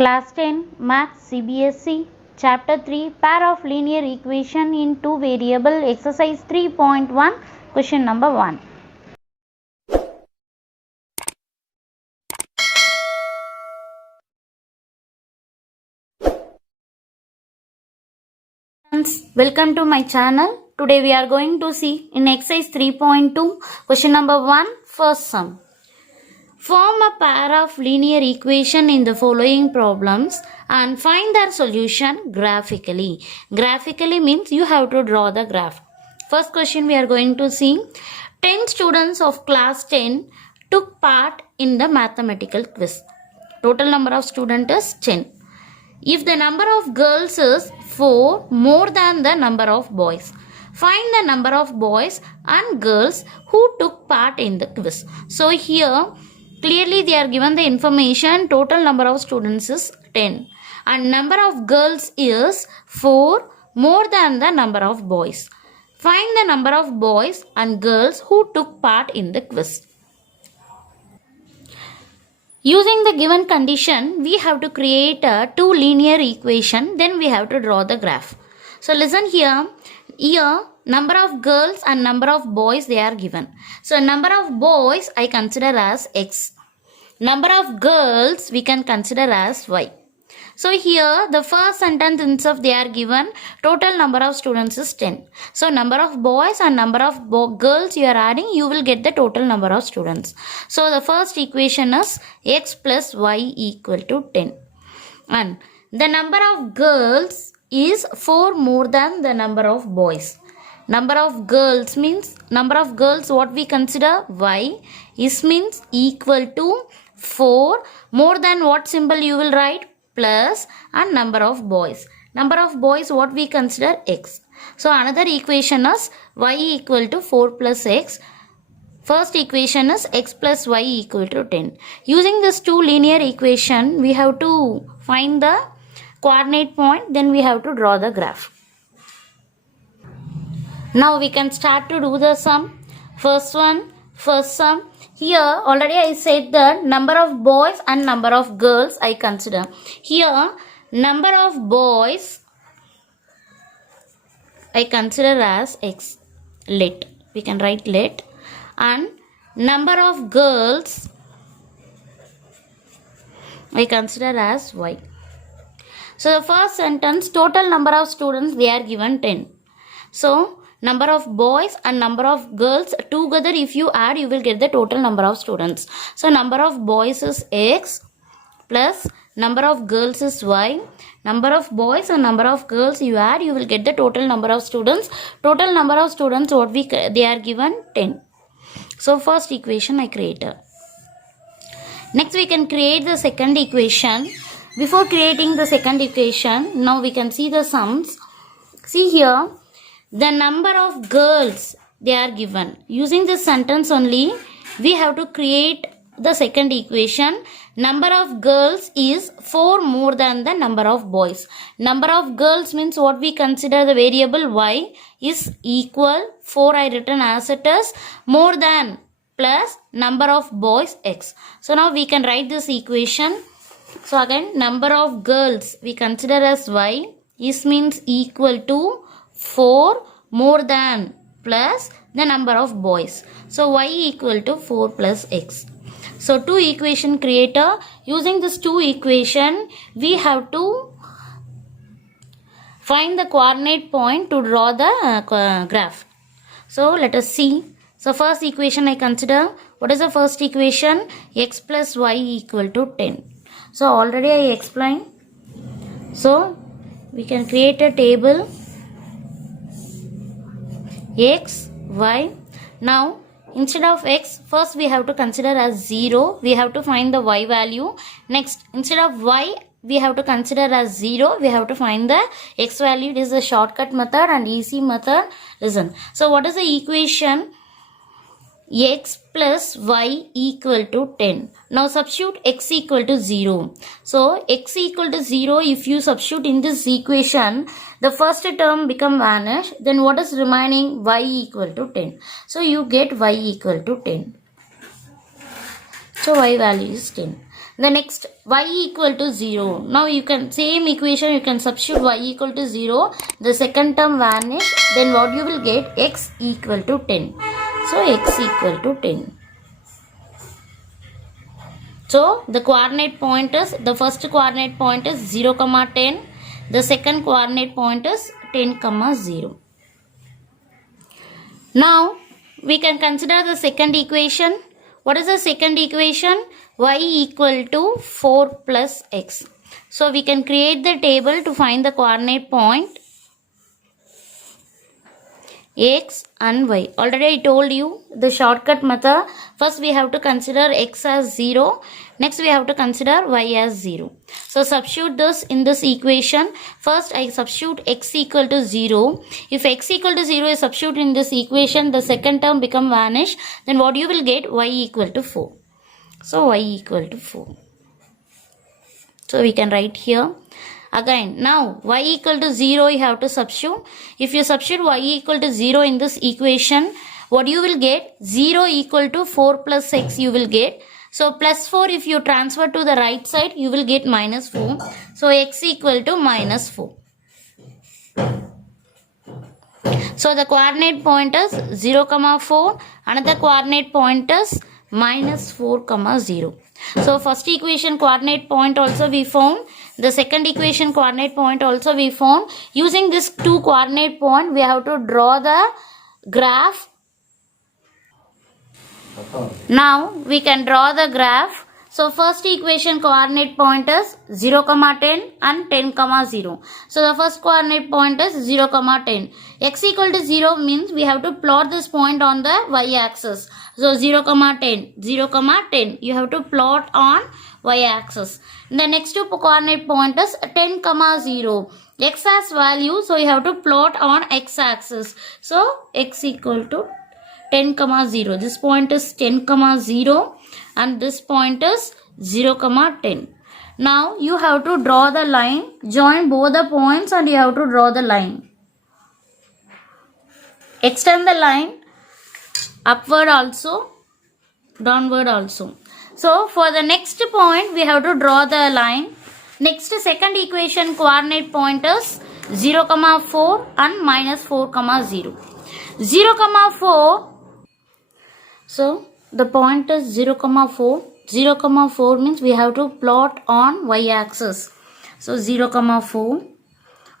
Class 10 Maths CBSE Chapter 3 Pair of linear equation in two variable exercise 3.1 question number 1. Friends, welcome to my channel. Today we are going to see in exercise 3.2 question number 1 first sum. Form a pair of linear equation in the following problems and find their solution graphically. Graphically means you have to draw the graph. First question we are going to see. 10 students of class 10 took part in the mathematical quiz. Total number of students is 10. If the number of girls is 4 more than the number of boys, find the number of boys and girls who took part in the quiz. So here clearly they are given the information total number of students is 10 and number of girls is 4 more than the number of boys. Find the number of boys and girls who took part in the quiz. Using the given condition, we have to create a two linear equation, then we have to draw the graph. So listen here, number of girls and number of boys they are given. So number of boys I consider as X. Number of girls we can consider as Y. So here the first sentence itself they are given total number of students is 10. So number of boys and number of girls you are adding, you will get the total number of students. So the first equation is X plus Y equal to 10. And the number of girls is 4 more than the number of boys. Number of girls means number of girls what we consider Y is means equal to 4 more than what symbol you will write plus and number of boys. Number of boys what we consider X. So another equation is Y equal to 4 plus X. First equation is X plus Y equal to 10. Using this two linear equation we have to find the coordinate point, then we have to draw the graph. Now we can start to do the sum. First sum. Here already I said that number of boys and number of girls I consider. Here number of boys I consider as X. Let. We can write let. And number of girls I consider as Y. So the first sentence total number of students they are given 10. So number of boys and number of girls together if you add you will get the total number of students. So number of boys is X plus number of girls is Y. Number of boys and number of girls you add you will get the total number of students. Total number of students what they are given 10. So first equation I created. Next we can create the second equation. Before creating the second equation, now we can see the sums. See here. The number of girls they are given. Using this sentence only, we have to create the second equation. Number of girls is 4 more than the number of boys. Number of girls means what we consider the variable Y is equal 4 I written as it is more than plus number of boys X. So now we can write this equation. So again number of girls we consider as Y is means equal to 4 more than plus the number of boys. So Y equal to 4 plus X. So two equation creator. Using this two equation we have to find the coordinate point to draw the graph. So let us see. So first equation I consider. What is the first equation? X plus Y equal to 10. So already I explained. So we can create a table. X, Y. Now instead of X, first we have to consider as 0. We have to find the Y value. Next, instead of Y, we have to consider as 0. We have to find the X value. It is the shortcut method and easy method. Listen. So what is the equation? X plus Y equal to 10. Now substitute X equal to 0. So X equal to 0 if you substitute in this equation, the first term become vanish. Then what is remaining? Y equal to 10. So you get Y equal to 10. So Y value is 10. The next y equal to 0. Now you can same equation you can substitute y equal to 0. The second term vanish. Then what you will get? X equal to 10. So x equal to 10. So the coordinate point is, the first coordinate point is 0, 10. The second coordinate point is 10, 0. Now we can consider the second equation. What is the second equation? Y equal to 4 plus x. So we can create the table to find the coordinate point x and y. Already I told you the shortcut method. First we have to consider x as 0. Next we have to consider y as 0. So substitute this in this equation. First I substitute x equal to 0. If x equal to 0 is substituted in this equation, the second term become vanish. Then what you will get? Y equal to 4. So y equal to 4. So we can write here. Again, now y equal to 0 you have to substitute. If you substitute y equal to 0 in this equation, what you will get? 0 equal to 4 plus x you will get. So plus 4 if you transfer to the right side, you will get minus 4. So x equal to minus 4. So the coordinate point is 0, 4. Another coordinate point is minus 4, 0. So first equation coordinate point also we found. The second equation coordinate point also we found. Using this two coordinate point, we have to draw the graph. Now we can draw the graph. So first equation coordinate point is 0, 10 and 10, 0. So the first coordinate point is 0, 10. X equal to 0 means we have to plot this point on the y axis. So 0, 10, 0, 10. You have to plot on y axis. The next coordinate point is 10, 0. X has value, so you have to plot on x axis. So x equal to 10, 0. This point is 10, 0 and this point is 0, 10. Now you have to draw the line, join both the points and you have to draw the line. Extend the line upward also, downward also. So for the next point we have to draw the line. Next second equation coordinate point is 0, 4 and minus 4, 0. 0, 4. So the point is 0, 4. 0, 4 means we have to plot on y axis. So 0, 4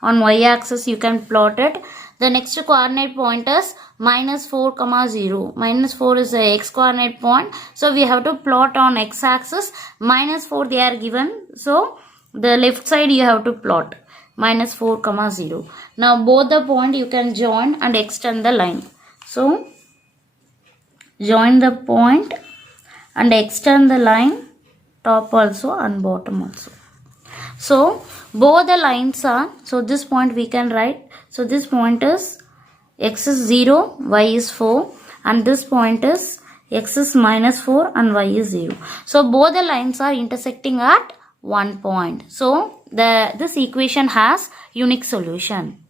on y axis you can plot it. The next coordinate point is minus 4, 0. Minus 4 is the x coordinate point. So we have to plot on x axis. Minus 4 they are given. So the left side you have to plot. Minus 4, 0. Now both the point you can join and extend the line. So join the point and extend the line, top also and bottom also. So both the lines are, so this point we can write. So this point is x is 0, y is 4 and this point is x is minus 4 and y is 0. So both the lines are intersecting at one point. So this equation has unique solution.